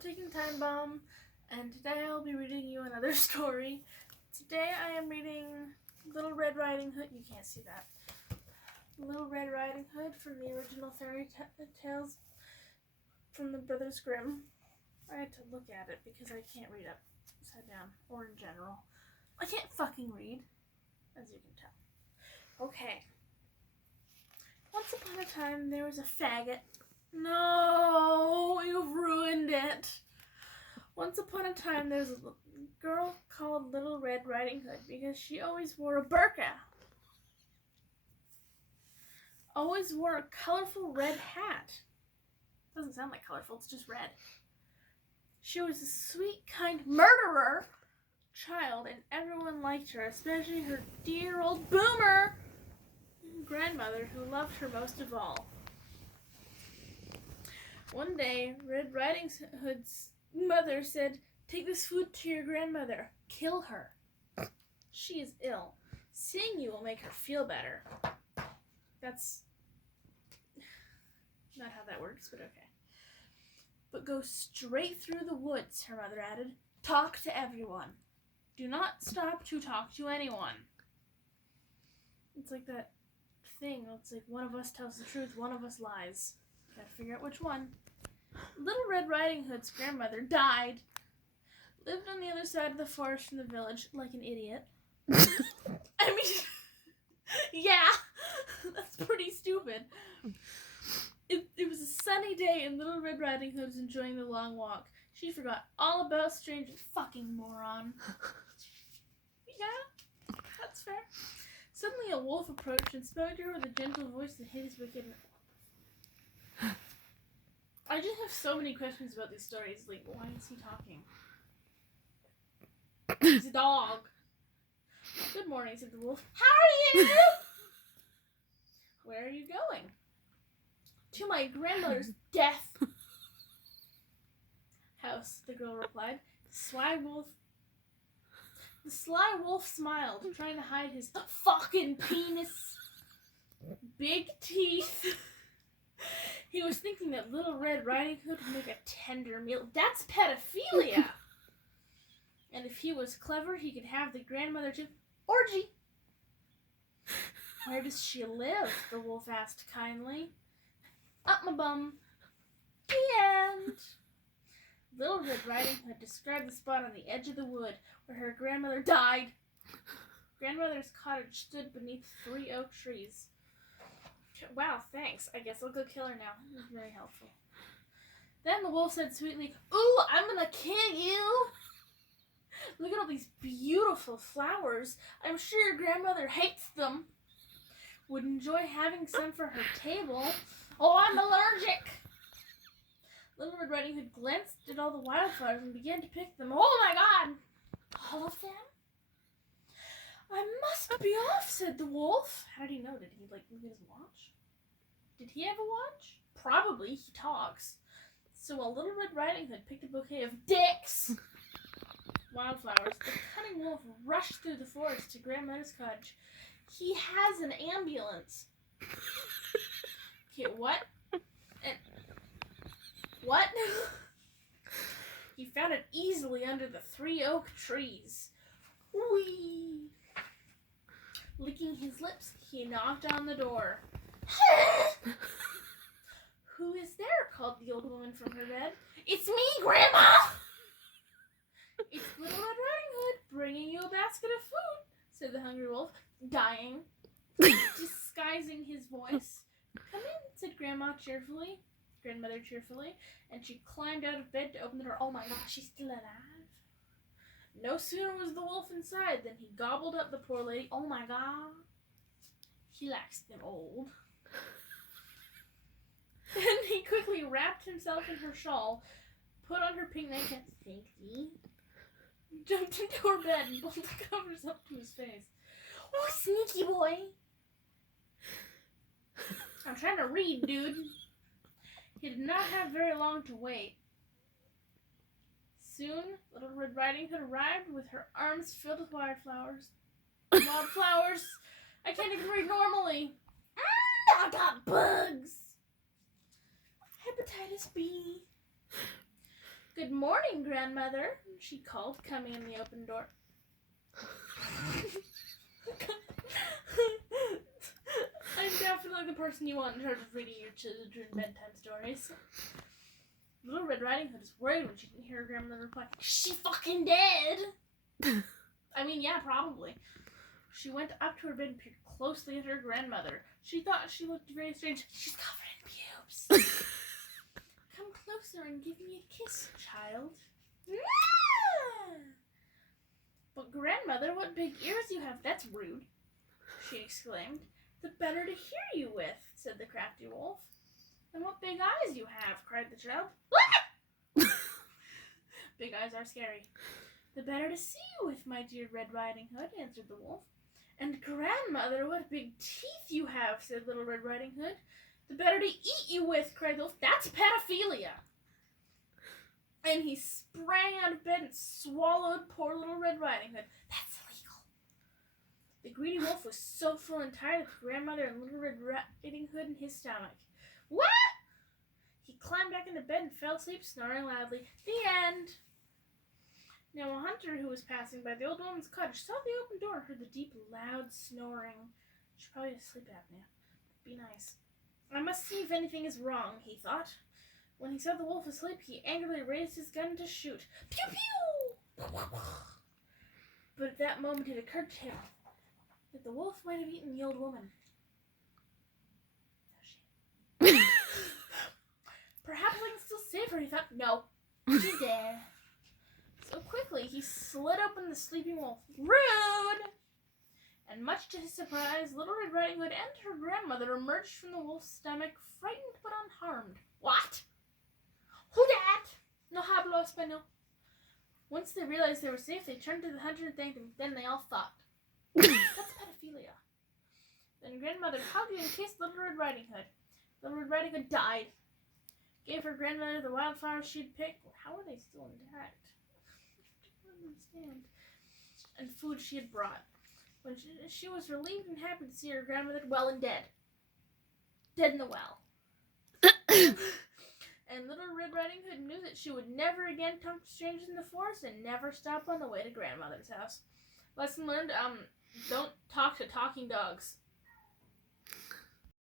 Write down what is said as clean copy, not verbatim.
Taking Time Bomb, and today I'll be reading you another story. Today I am reading Little Red Ridinghood. You can't see that. Little Red Ridinghood from the original fairy tales from the Brothers Grimm. I had to look at it because I can't read upside down, or in general. I can't fucking read, as you can tell. Okay. Once upon a time, there was a faggot. No, you've ruined it. Once upon a time, there was a girl called Little Red Ridinghood because she always wore a burqa. Always wore a colorful red hat. Doesn't sound like colorful, it's just red. She was a sweet, kind murderer child, and everyone liked her, especially her dear old boomer grandmother, who loved her most of all. One day, Red Riding Hood's mother said, "Take this food to your grandmother. Kill her. She is ill. Seeing you will make her feel better." That's not how that works, but okay. "But go straight through the woods," her mother added. "Talk to everyone. Do not stop to talk to anyone." It's like that thing. It's like one of us tells the truth, one of us lies. Gotta figure out which one. Little Red Riding Hood's grandmother died. Lived on the other side of the forest from the village, like an idiot. I mean, yeah, that's pretty stupid. It was a sunny day and Little Red Riding Hood was enjoying the long walk. She forgot all about strangers. Fucking moron. Yeah, that's fair. Suddenly a wolf approached and spoke to her with a gentle voice that hid his wickedness. I just have so many questions about these stories. Like, why is he talking? He's a dog. "Good morning," said the wolf. "How are you?" "Where are you going?" "To my grandmother's death house," the girl replied. The sly wolf smiled, trying to hide his fucking penis. Big teeth. He was thinking that Little Red Riding Hood would make a tender meal. That's pedophilia! And if he was clever, he could have the grandmother to orgy. "Where does she live?" the wolf asked kindly. "Up my bum." The end. Little Red Riding Hood described the spot on the edge of the wood where her grandmother died. Grandmother's cottage stood beneath 3 oak trees. "Wow, thanks. I guess I'll go kill her now." It was very helpful. Then the wolf said sweetly, "Ooh, I'm gonna kill you. Look at all these beautiful flowers. I'm sure your grandmother hates them. Would enjoy having some for her table." "Oh, I'm allergic." Little Red Riding Hood glanced at all the wildflowers and began to pick them. "Oh my God! All of them?" "I must be off," said the wolf. How did he know? Did he look at his watch? Did he have a watch? Probably. He talks. So while Little Red Riding Hood picked a bouquet of dicks, wildflowers, the cunning wolf rushed through the forest to Grandmother's cottage. "He has an ambulance." Okay, what? What? He found it easily under the 3 oak trees. Whee! Licking his lips, he knocked on the door. "Who is there?" called the old woman from her bed. "It's me, Grandma!" "It's Little Red Riding Hood, bringing you a basket of food," said the hungry wolf, dying, disguising his voice. "Come in," said Grandmother cheerfully, and she climbed out of bed to open the door. Oh my gosh, she's still alive. No sooner was the wolf inside than he gobbled up the poor lady. Oh my God. He likes them old. Then he quickly wrapped himself in her shawl, put on her pink nightcap, jumped into her bed and pulled the covers up to his face. "Oh, sneaky boy." I'm trying to read, dude. He did not have very long to wait. Soon, Little Red Riding Hood arrived with her arms filled with wildflowers. Wildflowers! I can't even read normally. I got bugs. Hepatitis B. "Good morning, grandmother," she called, coming in the open door. I'm definitely the person you want in charge of reading your children bedtime stories. Little Red Riding Hood was worried when she didn't hear her grandmother reply, "Is she fucking dead?" I mean, yeah, probably. She went up to her bed and peered closely at her grandmother. She thought she looked very strange. "She's covered in pubes." "Come closer and give me a kiss, child." "But grandmother, what big ears you have. That's rude," she exclaimed. "The better to hear you with," said the crafty wolf. "And what big eyes you have," cried the child. "Big eyes are scary." "The better to see you with, my dear Red Riding Hood," answered the wolf. "And grandmother, what big teeth you have," said Little Red Riding Hood. "The better to eat you with," cried the wolf. "That's pedophilia." And he sprang out of bed and swallowed poor Little Red Riding Hood. "That's illegal." The greedy wolf was so full and tired that the grandmother and Little Red Riding Hood in his stomach. What? He climbed back into bed and fell asleep, snoring loudly. The end. Now a hunter who was passing by the old woman's cottage saw the open door and heard the deep, loud snoring. She probably has sleep apnea. Be nice. "I must see if anything is wrong," he thought. When he saw the wolf asleep, he angrily raised his gun to shoot. Pew pew! But at that moment it occurred to him that the wolf might have eaten the old woman. Perhaps I can still save her, he thought. No, she's dead. So quickly he slid open the sleeping wolf. Rude! And much to his surprise, Little Red Riding Hood and her grandmother emerged from the wolf's stomach, frightened but unharmed. What? Who dat? No hablo español. Once they realized they were safe, they turned to the hunter and thanked him. Then they all thought, "That's pedophilia." Then grandmother hugged and kissed Little Red Riding Hood. Little Red Riding Hood died. Gave her grandmother the wildflowers she'd picked. How are they still intact? I don't understand. And food she had brought. When she was relieved and happy to see her grandmother well and dead. Dead in the well. And Little Red Riding Hood knew that she would never again talk to strangers in the forest and never stop on the way to grandmother's house. Lesson learned, don't talk to talking dogs.